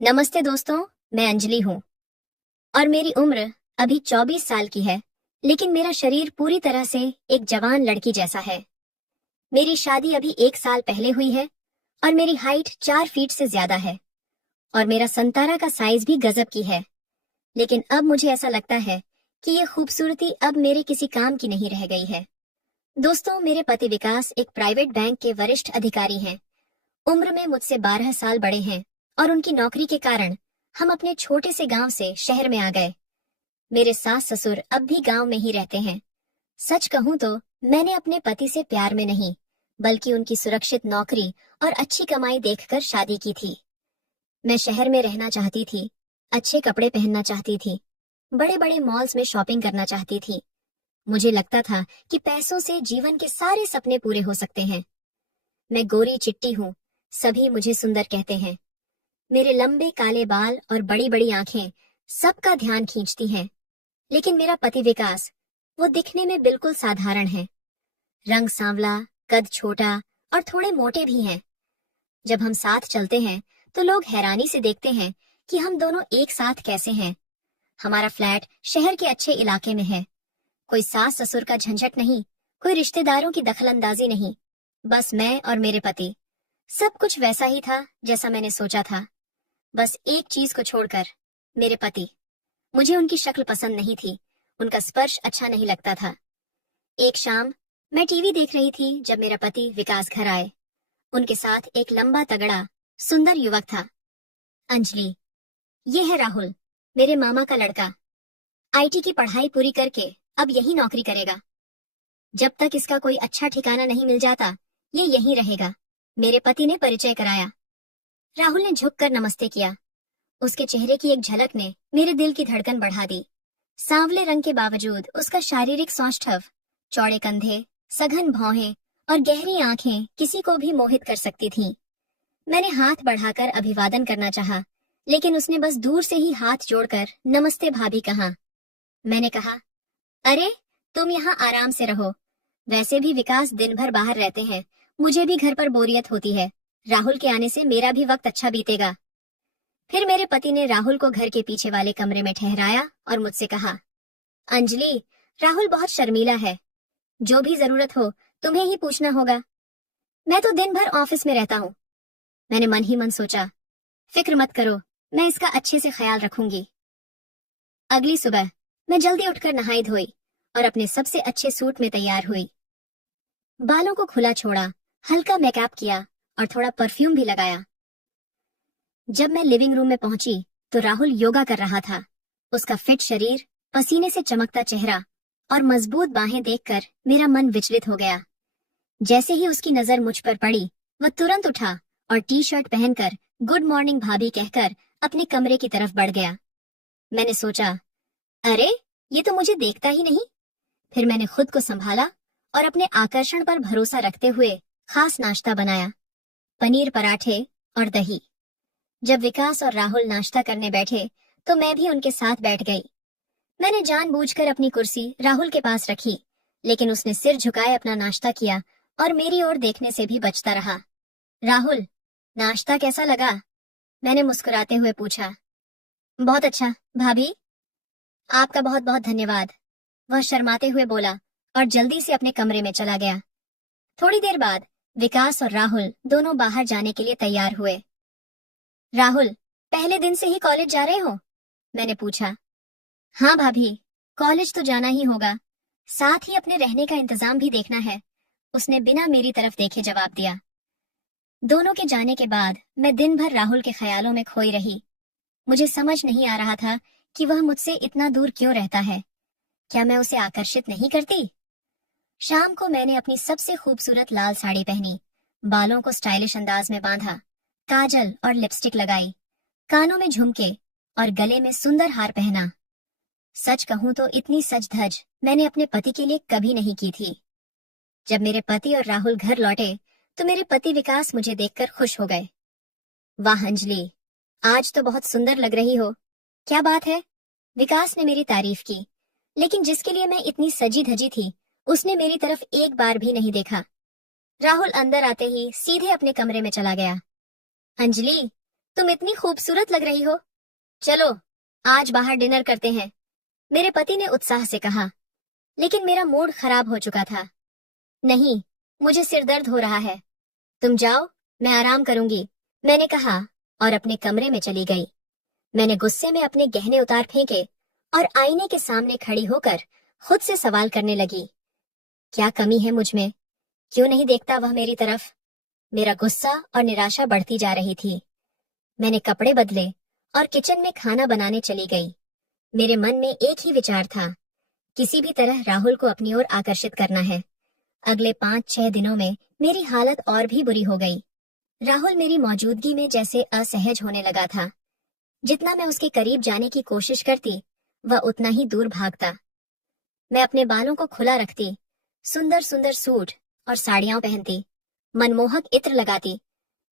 नमस्ते दोस्तों। मैं अंजलि हूँ और मेरी उम्र अभी 24 साल की है, लेकिन मेरा शरीर पूरी तरह से एक जवान लड़की जैसा है। मेरी शादी अभी 1 साल पहले हुई है और मेरी हाइट 4 फीट से ज्यादा है और मेरा संतारा का साइज भी गजब की है। लेकिन अब मुझे ऐसा लगता है कि ये खूबसूरती अब मेरे किसी काम की नहीं रह गई है। दोस्तों, मेरे पति विकास एक प्राइवेट बैंक के वरिष्ठ अधिकारी हैं। उम्र में मुझसे 12 साल बड़े हैं और उनकी नौकरी के कारण हम अपने छोटे से गांव से शहर में आ गए। मेरे सास ससुर अब भी गांव में ही रहते हैं। सच कहूं तो मैंने अपने पति से प्यार में नहीं, बल्कि उनकी सुरक्षित नौकरी और अच्छी कमाई देखकर शादी की थी। मैं शहर में रहना चाहती थी, अच्छे कपड़े पहनना चाहती थी, बड़े बड़े मॉल्स में शॉपिंग करना चाहती थी। मुझे लगता था कि पैसों से जीवन के सारे सपने पूरे हो सकते हैं। मैं गोरी चिट्टी हूँ, सभी मुझे सुंदर कहते हैं। मेरे लंबे काले बाल और बड़ी बड़ी आंखें सबका ध्यान खींचती हैं। लेकिन मेरा पति विकास, वो दिखने में बिल्कुल साधारण है। रंग सांवला, कद छोटा और थोड़े मोटे भी हैं। जब हम साथ चलते हैं तो लोग हैरानी से देखते हैं कि हम दोनों एक साथ कैसे हैं। हमारा फ्लैट शहर के अच्छे इलाके में है। कोई सास ससुर का झंझट नहीं, कोई रिश्तेदारों की दखलंदाजी नहीं, बस मैं और मेरे पति। सब कुछ वैसा ही था जैसा मैंने सोचा था, बस एक चीज को छोड़कर, मेरे पति। मुझे उनकी शक्ल पसंद नहीं थी, उनका स्पर्श अच्छा नहीं लगता था। एक शाम मैं टीवी देख रही थी जब मेरा पति विकास घर आए। उनके साथ एक लंबा तगड़ा सुंदर युवक था। अंजलि, ये है राहुल, मेरे मामा का लड़का। आईटी की पढ़ाई पूरी करके अब यही नौकरी करेगा। जब तक इसका कोई अच्छा ठिकाना नहीं मिल जाता, ये यहीं रहेगा। मेरे पति ने परिचय कराया। राहुल ने झुककर नमस्ते किया। उसके चेहरे की एक झलक ने मेरे दिल की धड़कन बढ़ा दी। सांवले रंग के बावजूद उसका शारीरिक सौष्ठव, चौड़े कंधे, सघन भौहें और गहरी आंखें किसी को भी मोहित कर सकती थीं। मैंने हाथ बढ़ाकर अभिवादन करना चाहा, लेकिन उसने बस दूर से ही हाथ जोड़कर नमस्ते भाभी कहा। मैंने कहा, अरे, तुम यहाँ आराम से रहो। वैसे भी विकास दिन भर बाहर रहते हैं, मुझे भी घर पर बोरियत होती है। राहुल के आने से मेरा भी वक्त अच्छा बीतेगा। फिर मेरे पति ने राहुल को घर के पीछे वाले कमरे में ठहराया और मुझसे कहा, अंजलि, राहुल बहुत शर्मीला है। जो भी जरूरत हो तुम्हें ही पूछना होगा। मैं तो दिन भर ऑफिस में रहता हूँ। मैंने मन ही मन सोचा, फिक्र मत करो, मैं इसका अच्छे से ख्याल रखूंगी। अगली सुबह मैं जल्दी उठकर नहाई धोई और अपने सबसे अच्छे सूट में तैयार हुई। बालों को खुला छोड़ा, हल्का मेकअप किया और थोड़ा परफ्यूम भी लगाया। जब मैं लिविंग रूम में पहुंची तो राहुल योगा कर रहा था। उसका फिट शरीर, पसीने से चमकता चेहरा और मजबूत बाहें देखकर मेरा मन विचलित हो गया। जैसे ही उसकी नजर मुझ पर पड़ी, वह तुरंत उठा और टी शर्ट पहनकर गुड मॉर्निंग भाभी कहकर अपने कमरे की तरफ बढ़ गया। मैंने सोचा, अरे, ये तो मुझे देखता ही नहीं। फिर मैंने खुद को संभाला और अपने आकर्षण पर भरोसा रखते हुए खास नाश्ता बनाया, पनीर पराठे और दही। जब विकास और राहुल नाश्ता करने बैठे तो मैं भी उनके साथ बैठ गई। मैंने जानबूझकर अपनी कुर्सी राहुल के पास रखी, लेकिन उसने सिर झुकाए अपना नाश्ता किया और मेरी ओर देखने से भी बचता रहा। राहुल, नाश्ता कैसा लगा? मैंने मुस्कुराते हुए पूछा। बहुत अच्छा भाभी, आपका बहुत बहुत धन्यवाद, वह शर्माते हुए बोला और जल्दी से अपने कमरे में चला गया। थोड़ी देर बाद विकास और राहुल दोनों बाहर जाने के लिए तैयार हुए। राहुल, पहले दिन से ही कॉलेज जा रहे हो? मैंने पूछा। हाँ भाभी, कॉलेज तो जाना ही होगा, साथ ही अपने रहने का इंतजाम भी देखना है, उसने बिना मेरी तरफ देखे जवाब दिया। दोनों के जाने के बाद मैं दिन भर राहुल के ख्यालों में खोई रही। मुझे समझ नहीं आ रहा था कि वह मुझसे इतना दूर क्यों रहता है। क्या मैं उसे आकर्षित नहीं करती? शाम को मैंने अपनी सबसे खूबसूरत लाल साड़ी पहनी, बालों को स्टाइलिश अंदाज में बांधा, काजल और लिपस्टिक लगाई, कानों में झुमके और गले में सुंदर हार पहना। सच कहूं तो इतनी सज धज मैंने अपने पति के लिए कभी नहीं की थी। जब मेरे पति और राहुल घर लौटे तो मेरे पति विकास मुझे देखकर खुश हो गए। वाह अंजलि, आज तो बहुत सुंदर लग रही हो। क्या बात है? विकास ने मेरी तारीफ की, लेकिन जिसके लिए मैं इतनी सजी धजी थी उसने मेरी तरफ एक बार भी नहीं देखा। राहुल अंदर आते ही सीधे अपने कमरे में चला गया। अंजलि, तुम इतनी खूबसूरत लग रही हो। चलो आज बाहर डिनर करते हैं, मेरे पति ने उत्साह से कहा। लेकिन मेरा मूड खराब हो चुका था। नहीं, मुझे सिर दर्द हो रहा है। तुम जाओ, मैं आराम करूंगी, मैंने कहा और अपने कमरे में चली गई। मैंने गुस्से में अपने गहने उतार फेंके और आईने के सामने खड़ी होकर खुद से सवाल करने लगी, क्या कमी है मुझ में? क्यों नहीं देखता वह मेरी तरफ? मेरा गुस्सा और निराशा बढ़ती जा रही थी। मैंने कपड़े बदले और किचन में खाना बनाने चली गई। मेरे मन में एक ही विचार था, किसी भी तरह राहुल को अपनी ओर आकर्षित करना है। अगले 5-6 दिनों में मेरी हालत और भी बुरी हो गई। राहुल मेरी मौजूदगी में जैसे असहज होने लगा था। जितना मैं उसके करीब जाने की कोशिश करती, वह उतना ही दूर भागता। मैं अपने बालों को खुला रखती, सुंदर सुंदर सूट और साड़ियां पहनती, मनमोहक इत्र लगाती,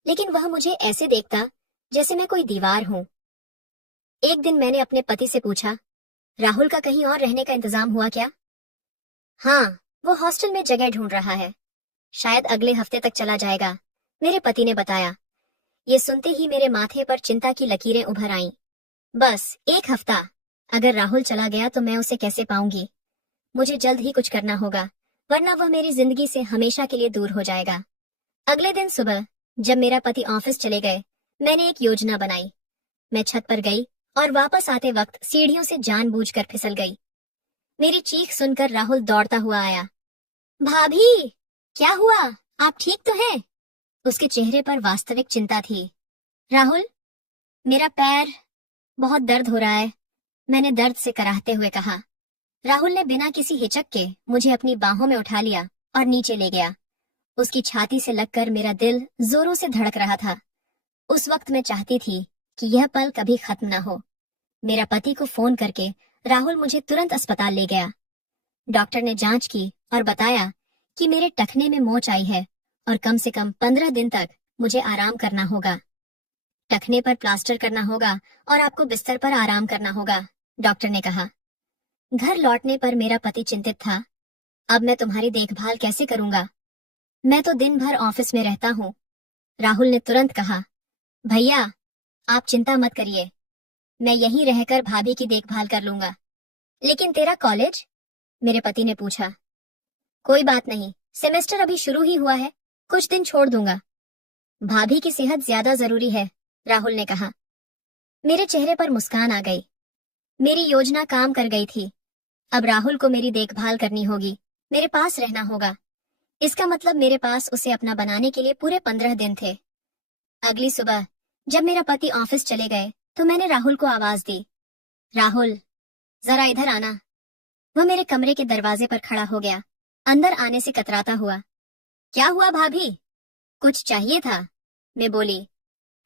लेकिन वह मुझे ऐसे देखता जैसे मैं कोई दीवार हूं। एक दिन मैंने अपने पति से पूछा, राहुल का कहीं और रहने का इंतजाम हुआ क्या? हाँ, वो हॉस्टल में जगह ढूंढ रहा है, शायद अगले हफ्ते तक चला जाएगा, मेरे पति ने बताया। ये सुनते ही मेरे माथे पर चिंता की लकीरें उभर आईं। बस 1 हफ्ता, अगर राहुल चला गया तो मैं उसे कैसे पाऊंगी? मुझे जल्द ही कुछ करना होगा, वरना वह मेरी जिंदगी से हमेशा के लिए दूर हो जाएगा। अगले दिन सुबह जब मेरा पति ऑफिस चले गए, मैंने एक योजना बनाई। मैं छत पर गई और वापस आते वक्त सीढ़ियों से जानबूझकर फिसल गई। मेरी चीख सुनकर राहुल दौड़ता हुआ आया। भाभी, क्या हुआ? आप ठीक तो हैं? उसके चेहरे पर वास्तविक चिंता थी। राहुल, मेरा पैर बहुत दर्द हो रहा है, मैंने दर्द से कराहते हुए कहा। राहुल ने बिना किसी हिचक के मुझे अपनी बाहों में उठा लिया और नीचे ले गया। उसकी छाती से लगकर मेरा दिल जोरों से धड़क रहा था। उस वक्त मैं चाहती थी कि यह पल कभी खत्म न हो। मेरा पति को फोन करके राहुल मुझे तुरंत अस्पताल ले गया। डॉक्टर ने जांच की और बताया कि मेरे टखने में मोच आई है और कम से कम 15 दिन तक मुझे आराम करना होगा। टखने पर प्लास्टर करना होगा और आपको बिस्तर पर आराम करना होगा, डॉक्टर ने कहा। घर लौटने पर मेरा पति चिंतित था। अब मैं तुम्हारी देखभाल कैसे करूंगा? मैं तो दिन भर ऑफिस में रहता हूँ। राहुल ने तुरंत कहा, भैया आप चिंता मत करिए, मैं यहीं रहकर भाभी की देखभाल कर लूंगा। लेकिन तेरा कॉलेज? मेरे पति ने पूछा। कोई बात नहीं, सेमेस्टर अभी शुरू ही हुआ है, कुछ दिन छोड़ दूंगा। भाभी की सेहत ज्यादा जरूरी है, राहुल ने कहा। मेरे चेहरे पर मुस्कान आ गई। मेरी योजना काम कर गई थी। अब राहुल को मेरी देखभाल करनी होगी, मेरे पास रहना होगा। इसका मतलब मेरे पास उसे अपना बनाने के लिए पूरे 15 दिन थे। अगली सुबह जब मेरा पति ऑफिस चले गए तो मैंने राहुल को आवाज दी, राहुल जरा इधर आना। वह मेरे कमरे के दरवाजे पर खड़ा हो गया, अंदर आने से कतराता हुआ। क्या हुआ भाभी? कुछ चाहिए था, मैं बोली।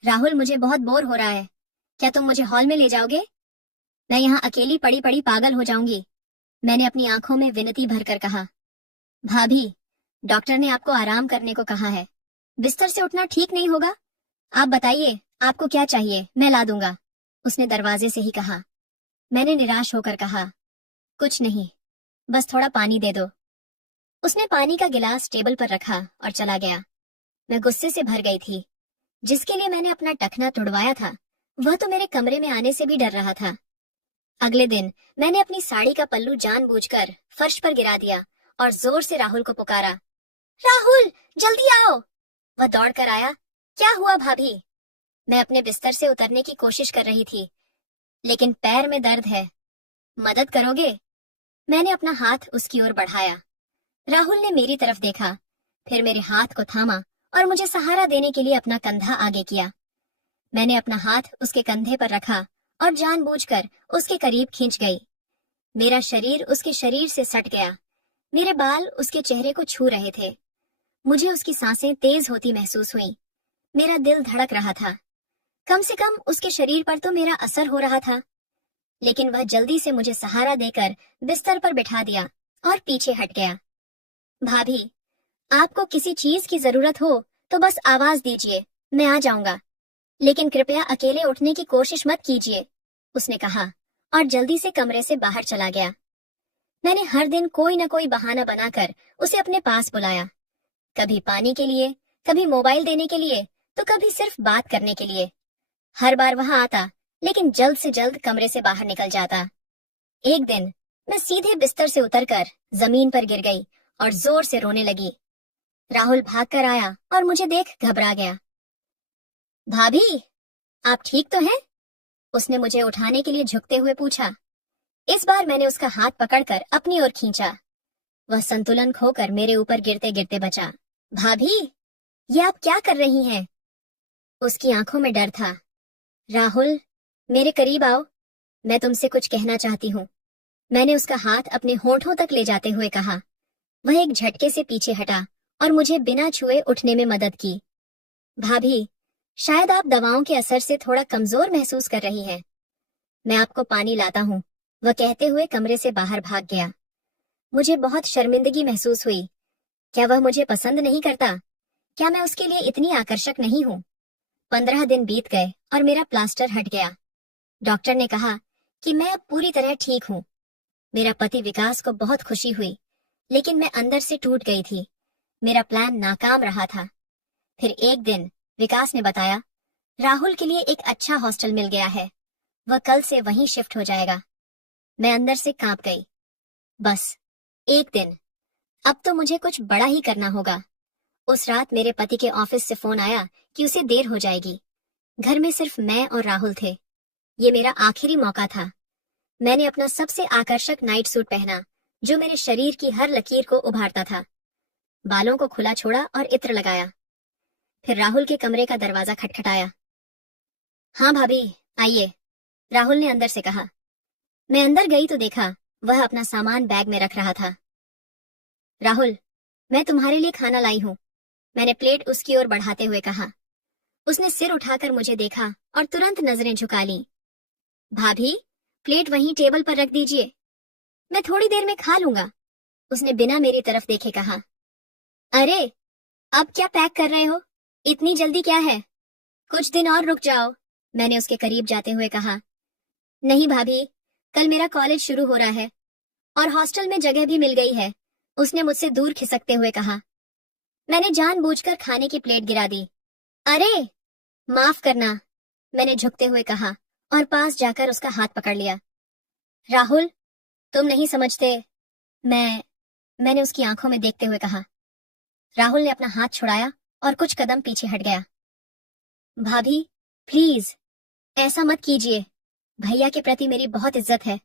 राहुल मुझे बहुत बोर हो रहा है, क्या तुम मुझे हॉल में ले जाओगे? मैं यहाँ अकेली पड़ी पड़ी पागल हो जाऊंगी, मैंने अपनी आंखों में विनती भरकर कहा। भाभी, डॉक्टर ने आपको आराम करने को कहा है, बिस्तर से उठना ठीक नहीं होगा। आप बताइए आपको क्या चाहिए, मैं ला दूंगा, उसने दरवाजे से ही कहा। मैंने निराश होकर कहा, कुछ नहीं, बस थोड़ा पानी दे दो। उसने पानी का गिलास टेबल पर रखा और चला गया। मैं गुस्से से भर गई थी। जिसके लिए मैंने अपना टखना तुड़वाया था वह तो मेरे कमरे में आने से भी डर रहा था। अगले दिन मैंने अपनी साड़ी का पल्लू जानबूझकर फर्श पर गिरा दिया और जोर से राहुल को पुकारा, राहुल जल्दी आओ। वह दौड़कर आया। क्या हुआ भाभी? मैं अपने बिस्तर से उतरने की कोशिश कर रही थी, लेकिन पैर में दर्द है, मदद करोगे? मैंने अपना हाथ उसकी ओर बढ़ाया। राहुल ने मेरी तरफ देखा, फिर मेरे हाथ को थामा और मुझे सहारा देने के लिए अपना कंधा आगे किया। मैंने अपना हाथ उसके कंधे पर रखा और जानबूझकर उसके करीब खींच गई। मेरा शरीर उसके शरीर से सट गया। मेरे बाल उसके चेहरे को छू रहे थे। मुझे उसकी सांसें तेज होती महसूस हुई। मेरा दिल धड़क रहा था। कम से कम उसके शरीर पर तो मेरा असर हो रहा था। लेकिन वह जल्दी से मुझे सहारा देकर बिस्तर पर बिठा दिया और पीछे हट गया। भाभी, आपको किसी चीज की जरूरत हो तो बस आवाज दीजिए, मैं आ जाऊंगा, लेकिन कृपया अकेले उठने की कोशिश मत कीजिए, उसने कहा और जल्दी से कमरे से बाहर चला गया। मैंने हर दिन कोई न कोई बहाना बनाकर उसे अपने पास बुलाया, कभी पानी के लिए, कभी मोबाइल देने के लिए, तो कभी सिर्फ बात करने के लिए। हर बार वहां आता, लेकिन जल्द से जल्द कमरे से बाहर निकल जाता। एक दिन मैं सीधे बिस्तर से उतरकर जमीन पर गिर गई और जोर से रोने लगी। राहुल भागकर आया और मुझे देख घबरा गया। भाभी, आप ठीक तो हैं? उसने मुझे उठाने के लिए झुकते हुए पूछा। इस बार मैंने उसका हाथ पकड़कर अपनी ओर खींचा। वह संतुलन खोकर मेरे ऊपर गिरते गिरते बचा। भाभी, ये आप क्या कर रही हैं? उसकी आंखों में डर था। राहुल, मेरे करीब आओ, मैं तुमसे कुछ कहना चाहती हूँ। मैंने उसका हाथ अपने होठों तक ले जाते हुए कहा। वह एक झटके से पीछे हटा और मुझे बिना छुए उठने में मदद की। भाभी, शायद आप दवाओं के असर से थोड़ा कमजोर महसूस कर रही हैं। मैं आपको पानी लाता हूँ, वह कहते हुए कमरे से बाहर भाग गया। मुझे बहुत शर्मिंदगी महसूस हुई। क्या वह मुझे पसंद नहीं करता? क्या मैं उसके लिए इतनी आकर्षक नहीं हूँ? 15 दिन बीत गए और मेरा प्लास्टर हट गया। डॉक्टर ने कहा कि मैं अब पूरी तरह ठीक हूँ। मेरा पति विकास को बहुत खुशी हुई, लेकिन मैं अंदर से टूट गई थी। मेरा प्लान नाकाम रहा था। फिर एक दिन विकास ने बताया, राहुल के लिए एक अच्छा हॉस्टल मिल गया है, वह कल से वहीं शिफ्ट हो जाएगा। मैं अंदर से कांप गई। बस एक दिन, अब तो मुझे कुछ बड़ा ही करना होगा। उस रात मेरे पति के ऑफिस से फोन आया कि उसे देर हो जाएगी। घर में सिर्फ मैं और राहुल थे। ये मेरा आखिरी मौका था। मैंने अपना सबसे आकर्षक नाइट सूट पहना, जो मेरे शरीर की हर लकीर को उभारता था। बालों को खुला छोड़ा और इत्र लगाया। फिर राहुल के कमरे का दरवाजा खटखटाया। हाँ भाभी, आइए, राहुल ने अंदर से कहा। मैं अंदर गई तो देखा वह अपना सामान बैग में रख रहा था। राहुल, मैं तुम्हारे लिए खाना लाई हूँ, मैंने प्लेट उसकी ओर बढ़ाते हुए कहा। उसने सिर उठाकर मुझे देखा और तुरंत नजरें झुका लीं। भाभी, प्लेट वहीं टेबल पर रख दीजिए, मैं थोड़ी देर में खा लूंगा, उसने बिना मेरी तरफ देखे कहा। अरे, अब क्या पैक कर रहे हो? इतनी जल्दी क्या है? कुछ दिन और रुक जाओ, मैंने उसके करीब जाते हुए कहा। नहीं भाभी, कल मेरा कॉलेज शुरू हो रहा है और हॉस्टल में जगह भी मिल गई है, उसने मुझसे दूर खिसकते हुए कहा। मैंने जानबूझकर खाने की प्लेट गिरा दी। अरे, माफ करना, मैंने झुकते हुए कहा और पास जाकर उसका हाथ पकड़ लिया। राहुल, तुम नहीं समझते, मैंने उसकी आंखों में देखते हुए कहा। राहुल ने अपना हाथ छुड़ाया और कुछ कदम पीछे हट गया। भाभी, प्लीज ऐसा मत कीजिए, भैया के प्रति मेरी बहुत इज्जत है,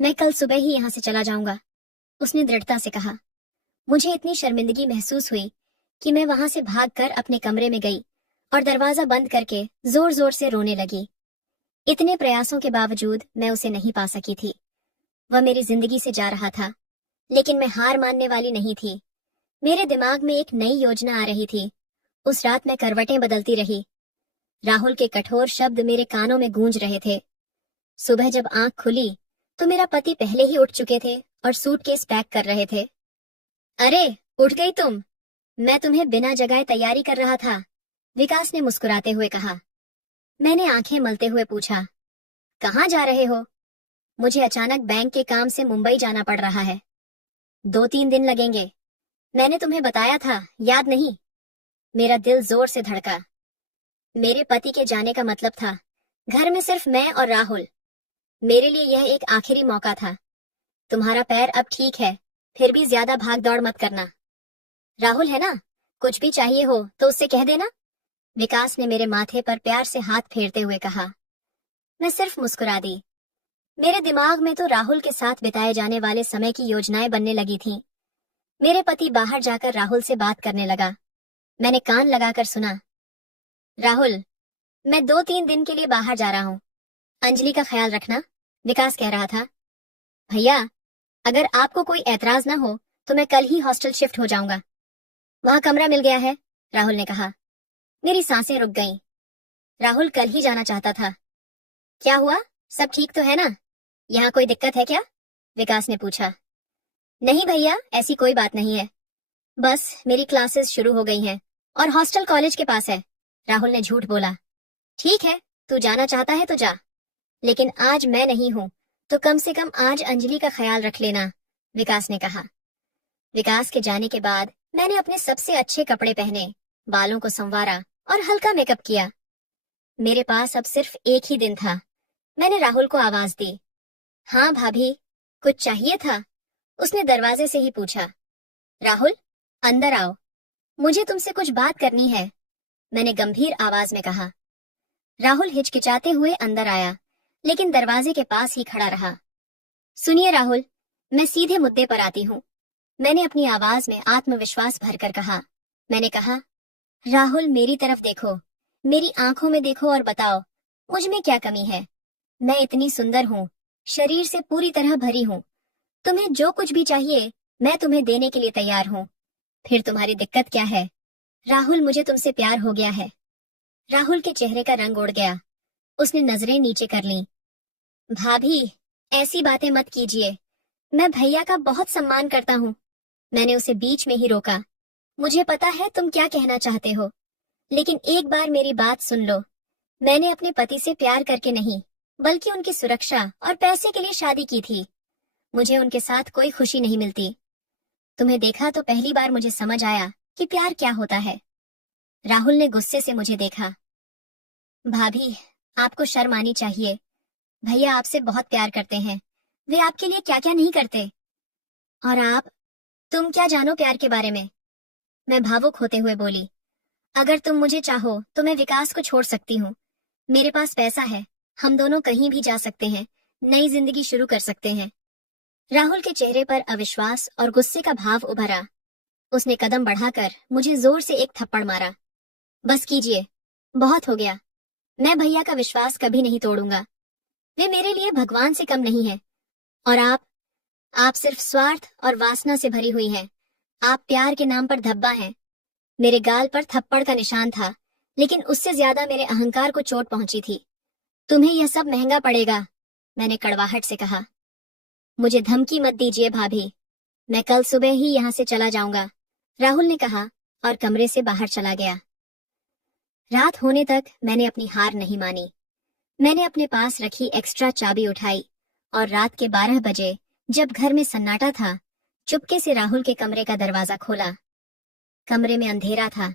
मैं कल सुबह ही यहाँ से चला जाऊंगा, उसने दृढ़ता से कहा। मुझे इतनी शर्मिंदगी महसूस हुई कि मैं वहां से भागकर अपने कमरे में गई और दरवाजा बंद करके जोर जोर से रोने लगी। इतने प्रयासों के बावजूद मैं उसे नहीं पा सकी थी। वह मेरी जिंदगी से जा रहा था, लेकिन मैं हार मानने वाली नहीं थी। मेरे दिमाग में एक नई योजना आ रही थी। उस रात मैं करवटें बदलती रही। राहुल के कठोर शब्द मेरे कानों में गूंज रहे थे। सुबह जब आंख खुली तो मेरा पति पहले ही उठ चुके थे और सूटकेस पैक कर रहे थे। अरे, उठ गई तुम? मैं तुम्हें बिना जगाए तैयारी कर रहा था, विकास ने मुस्कुराते हुए कहा। मैंने आंखें मलते हुए पूछा, कहाँ जा रहे हो? मुझे अचानक बैंक के काम से मुंबई जाना पड़ रहा है, 2-3 दिन लगेंगे, मैंने तुम्हें बताया था, याद नहीं? मेरा दिल जोर से धड़का। मेरे पति के जाने का मतलब था घर में सिर्फ मैं और राहुल। मेरे लिए यह एक आखिरी मौका था। तुम्हारा पैर अब ठीक है, फिर भी ज्यादा भाग दौड़ मत करना। राहुल है ना, कुछ भी चाहिए हो तो उससे कह देना, विकास ने मेरे माथे पर प्यार से हाथ फेरते हुए कहा। मैं सिर्फ मुस्कुरा दी। मेरे दिमाग में तो राहुल के साथ बिताए जाने वाले समय की योजनाएं बनने लगी थीं। मेरे पति बाहर जाकर राहुल से बात करने लगा। मैंने कान लगाकर सुना। राहुल, मैं 2-3 दिन के लिए बाहर जा रहा हूँ, अंजलि का ख्याल रखना, विकास कह रहा था। भैया, अगर आपको कोई ऐतराज ना हो तो मैं कल ही हॉस्टल शिफ्ट हो जाऊंगा, वहां कमरा मिल गया है, राहुल ने कहा। मेरी सांसें रुक गईं। राहुल कल ही जाना चाहता था। क्या हुआ, सब ठीक तो है ना? यहाँ कोई दिक्कत है क्या? विकास ने पूछा। नहीं भैया, ऐसी कोई बात नहीं है, बस मेरी क्लासेस शुरू हो गई हैं और हॉस्टल कॉलेज के पास है, राहुल ने झूठ बोला। ठीक है, तू जाना चाहता है तो जा, लेकिन आज मैं नहीं हूँ तो कम से कम आज अंजलि का ख्याल रख लेना, विकास ने कहा। विकास के जाने के बाद मैंने अपने सबसे अच्छे कपड़े पहने, बालों को संवारा और हल्का मेकअप किया। मेरे पास अब सिर्फ एक ही दिन था। मैंने राहुल को आवाज दी। हाँ भाभी, कुछ चाहिए था? उसने दरवाजे से ही पूछा। राहुल, अंदर आओ, मुझे तुमसे कुछ बात करनी है, मैंने गंभीर आवाज में कहा। राहुल हिचकिचाते हुए अंदर आया, लेकिन दरवाजे के पास ही खड़ा रहा। सुनिए राहुल, मैं सीधे मुद्दे पर आती हूँ, मैंने अपनी आवाज में आत्मविश्वास भरकर कहा। मैंने कहा, राहुल मेरी तरफ देखो, मेरी आंखों में देखो और बताओ मुझ में क्या कमी है। मैं इतनी सुंदर हूँ, शरीर से पूरी तरह भरी हूँ। तुम्हें जो कुछ भी चाहिए मैं तुम्हें देने के लिए तैयार हूँ। फिर तुम्हारी दिक्कत क्या है? राहुल, मुझे तुमसे प्यार हो गया है। राहुल के चेहरे का रंग उड़ गया। उसने नजरें नीचे कर लीं। भाभी, ऐसी बातें मत कीजिए, मैं भैया का बहुत सम्मान करता हूँ। मैंने उसे बीच में ही रोका। मुझे पता है तुम क्या कहना चाहते हो, लेकिन एक बार मेरी बात सुन लो। मैंने अपने पति से प्यार करके नहीं, बल्कि उनकी सुरक्षा और पैसे के लिए शादी की थी। मुझे उनके साथ कोई खुशी नहीं मिलती। तुम्हें देखा तो पहली बार मुझे समझ आया कि प्यार क्या होता है। राहुल ने गुस्से से मुझे देखा। भाभी, आपको शर्म आनी चाहिए। भैया आपसे बहुत प्यार करते हैं, वे आपके लिए क्या क्या नहीं करते। और आप, तुम क्या जानो प्यार के बारे में? मैं भावुक होते हुए बोली। अगर तुम मुझे चाहो तो मैं विकास को छोड़ सकती हूँ। मेरे पास पैसा है, हम दोनों कहीं भी जा सकते हैं, नई जिंदगी शुरू कर सकते हैं। राहुल के चेहरे पर अविश्वास और गुस्से का भाव उभरा। उसने कदम बढ़ाकर मुझे जोर से एक थप्पड़ मारा। बस कीजिए, बहुत हो गया। मैं भैया का विश्वास कभी नहीं तोड़ूंगा। वे मेरे लिए भगवान से कम नहीं है। और आप सिर्फ स्वार्थ और वासना से भरी हुई हैं। आप प्यार के नाम पर धब्बा हैं। मेरे गाल पर थप्पड़ का निशान था, लेकिन उससे ज्यादा मेरे अहंकार को चोट पहुंची थी। तुम्हें यह सब महंगा पड़ेगा, मैंने कड़वाहट से कहा। मुझे धमकी मत दीजिए भाभी, मैं कल सुबह ही यहाँ से चला जाऊंगा, राहुल ने कहा और कमरे से बाहर चला गया। रात होने तक मैंने अपनी हार नहीं मानी। मैंने अपने पास रखी एक्स्ट्रा चाबी उठाई और रात के 12 बजे, जब घर में सन्नाटा था, चुपके से राहुल के कमरे का दरवाजा खोला। कमरे में अंधेरा था।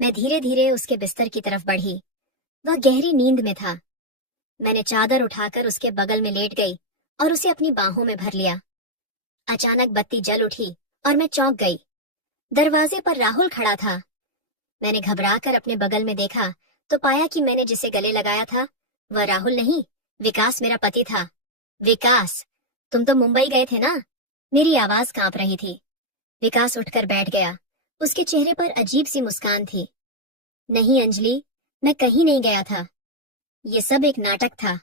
मैं धीरे धीरे उसके बिस्तर की तरफ बढ़ी। वह गहरी नींद में था। मैंने चादर उठाकर उसके बगल में लेट गई और उसे अपनी बाहों में भर लिया। अचानक बत्ती जल उठी और मैं चौंक गई। दरवाजे पर राहुल खड़ा था। मैंने घबराकर अपने बगल में देखा तो पाया कि मैंने जिसे गले लगाया था वह राहुल नहीं, विकास मेरा पति था। विकास, तुम तो मुंबई गए थे ना? मेरी आवाज कांप रही थी। विकास उठकर बैठ गया। उसके चेहरे पर अजीब सी मुस्कान थी। नहीं अंजलि, मैं कहीं नहीं गया था। ये सब एक नाटक था,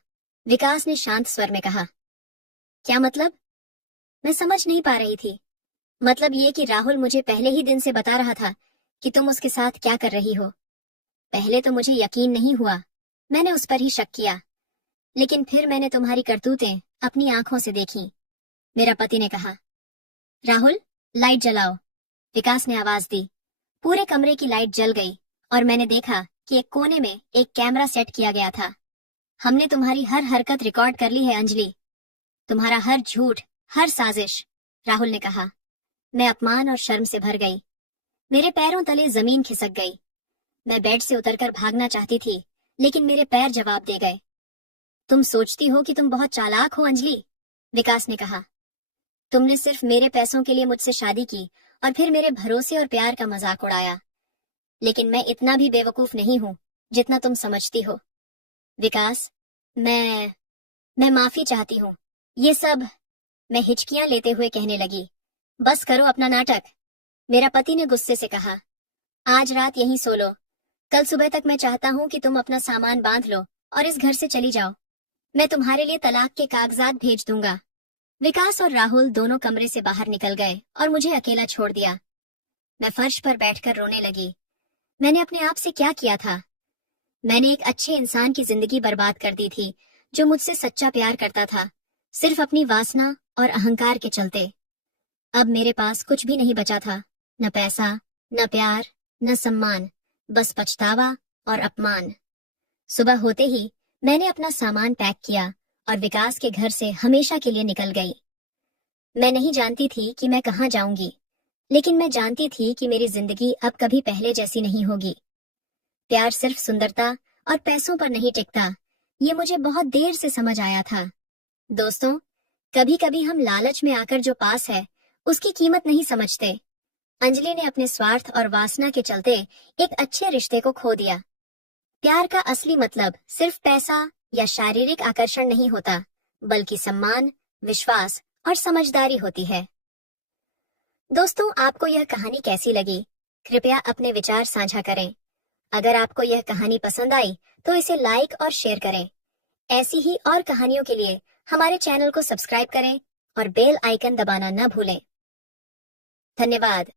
विकास ने शांत स्वर में कहा। क्या मतलब? मैं समझ नहीं पा रही थी। मतलब ये कि राहुल मुझे पहले ही दिन से बता रहा था कि तुम उसके साथ क्या कर रही हो। पहले तो मुझे यकीन नहीं हुआ, मैंने उस पर ही शक किया, लेकिन फिर मैंने तुम्हारी करतूतें अपनी आंखों से देखी, मेरा पति ने कहा। राहुल, लाइट जलाओ, विकास ने आवाज दी। पूरे कमरे की लाइट जल गई और मैंने देखा कि एक कोने में एक कैमरा सेट किया गया था। हमने तुम्हारी हर हरकत रिकॉर्ड कर ली है अंजलि, तुम्हारा हर झूठ, हर साजिश, राहुल ने कहा। मैं अपमान और शर्म से भर गई। मेरे पैरों तले जमीन खिसक गई। मैं बेड से उतरकर भागना चाहती थी, लेकिन मेरे पैर जवाब दे गए। तुम सोचती हो कि तुम बहुत चालाक हो अंजलि, विकास ने कहा। तुमने सिर्फ मेरे पैसों के लिए मुझसे शादी की और फिर मेरे भरोसे और प्यार का मजाक उड़ाया, लेकिन मैं इतना भी बेवकूफ नहीं हूं जितना तुम समझती हो। विकास, मैं माफी चाहती हूँ। ये सब, मैं हिचकियां लेते हुए कहने लगी। बस करो अपना नाटक, मेरा पति ने गुस्से से कहा। आज रात यहीं सो लो, कल सुबह तक मैं चाहता हूँ कि तुम अपना सामान बांध लो और इस घर से चली जाओ। मैं तुम्हारे लिए तलाक के कागजात भेज दूंगा। विकास और राहुल दोनों कमरे से बाहर निकल गए और मुझे अकेला छोड़ दिया। मैं फर्श पर बैठकर रोने लगी। मैंने अपने आप से क्या किया था? मैंने एक अच्छे इंसान की जिंदगी बर्बाद कर दी थी, जो मुझसे सच्चा प्यार करता था, सिर्फ अपनी वासना और अहंकार के चलते। अब मेरे पास कुछ भी नहीं बचा था, न पैसा, न प्यार, न सम्मान, बस पछतावा और अपमान। सुबह होते ही मैंने अपना सामान पैक किया और विकास के घर से हमेशा के लिए निकल गई। मैं नहीं जानती थी कि मैं कहाँ जाऊंगी, लेकिन मैं जानती थी कि मेरी जिंदगी अब कभी पहले जैसी नहीं होगी। प्यार सिर्फ सुंदरता और पैसों पर नहीं टिकता, ये मुझे बहुत देर से समझ आया था। दोस्तों, कभी कभी हम लालच में आकर जो पास है उसकी कीमत नहीं समझते। अंजलि ने अपने स्वार्थ और वासना के चलते एक अच्छे रिश्ते को खो दिया। प्यार का असली मतलब सिर्फ पैसा या शारीरिक आकर्षण नहीं होता, बल्कि सम्मान, विश्वास और समझदारी होती है। दोस्तों, आपको यह कहानी कैसी लगी? कृपया अपने विचार साझा करें। अगर आपको यह कहानी पसंद आई तो इसे लाइक और शेयर करें। ऐसी ही और कहानियों के लिए हमारे चैनल को सब्सक्राइब करें और बेल आइकन दबाना न भूलें। धन्यवाद।